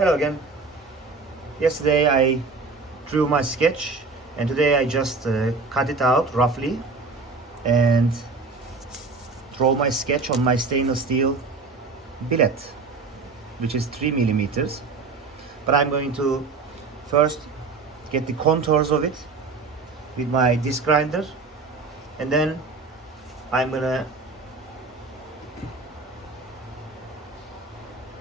Hello again. Yesterday I drew my sketch and today I just cut it out roughly and draw my sketch on my stainless steel billet, which is 3 millimeters. But I'm going to first get the contours of it with my disc grinder, and then I'm gonna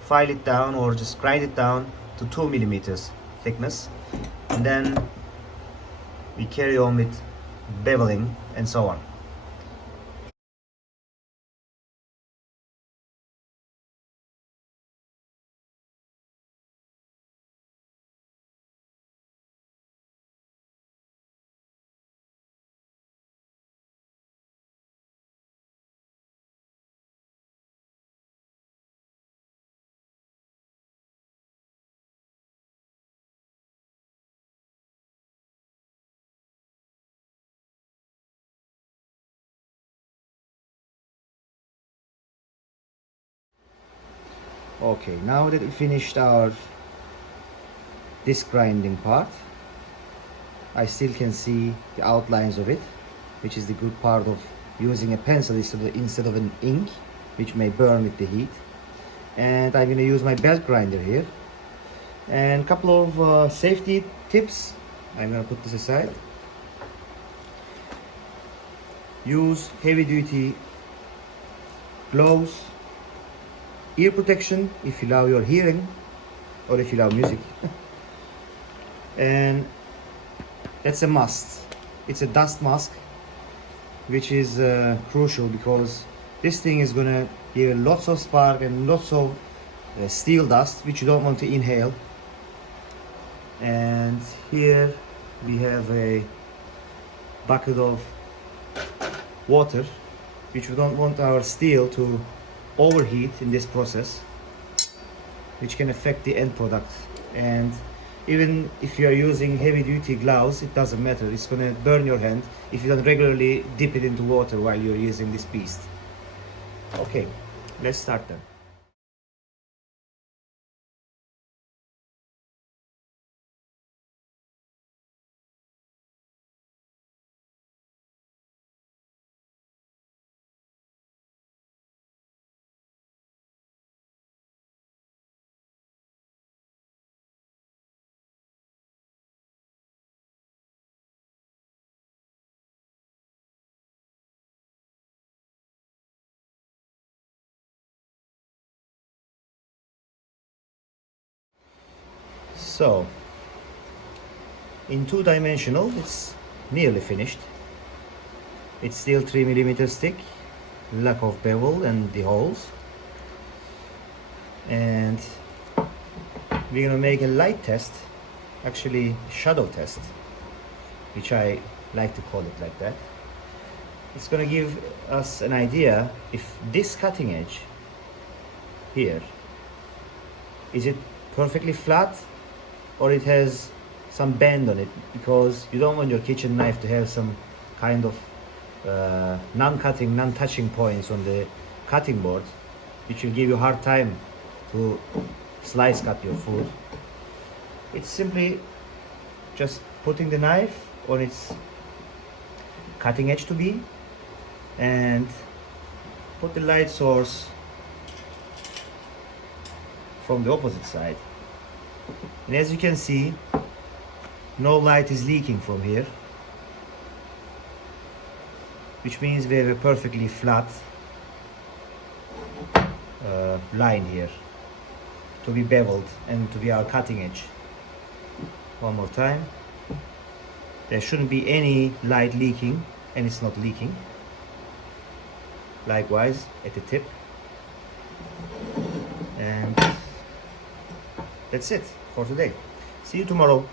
file it down or just grind it down to 2 millimeters thickness, and then we carry on with beveling and so on. Okay, now that we finished our disc grinding part, I still can see the outlines of it, which is the good part of using a pencil instead of an ink, which may burn with the heat. And I'm going to use my belt grinder here. And a couple of safety tips. I'm going to put this aside. Use heavy duty gloves, ear protection if you love your hearing or if you love music. And that's a must. It's a dust mask, which is crucial because this thing is gonna give lots of spark and lots of steel dust, which you don't want to inhale. And here we have a bucket of water, which we don't want our steel to overheat in this process, which can affect the end product. And even if you are using heavy duty gloves, it doesn't matter. It's going to burn your hand if you don't regularly dip it into water while you're using this beast. Okay, let's start then. So, in two-dimensional, it's nearly finished. It's still 3 millimeters thick, lack of bevel and the holes. And we're gonna make a light test, actually shadow test, which I like to call it like that. It's gonna give us an idea if this cutting edge here, is it perfectly flat or it has some bend on it, because you don't want your kitchen knife to have some kind of non-cutting, non-touching points on the cutting board, which will give you a hard time to slice cut your food. It's simply just putting the knife on its cutting edge to be and put the light source from the opposite side. And as you can see, no light is leaking from here, which means we have a perfectly flat line here to be beveled and to be our cutting edge. One more time. There shouldn't be any light leaking, and it's not leaking. Likewise at the tip. And that's it for today. See you tomorrow.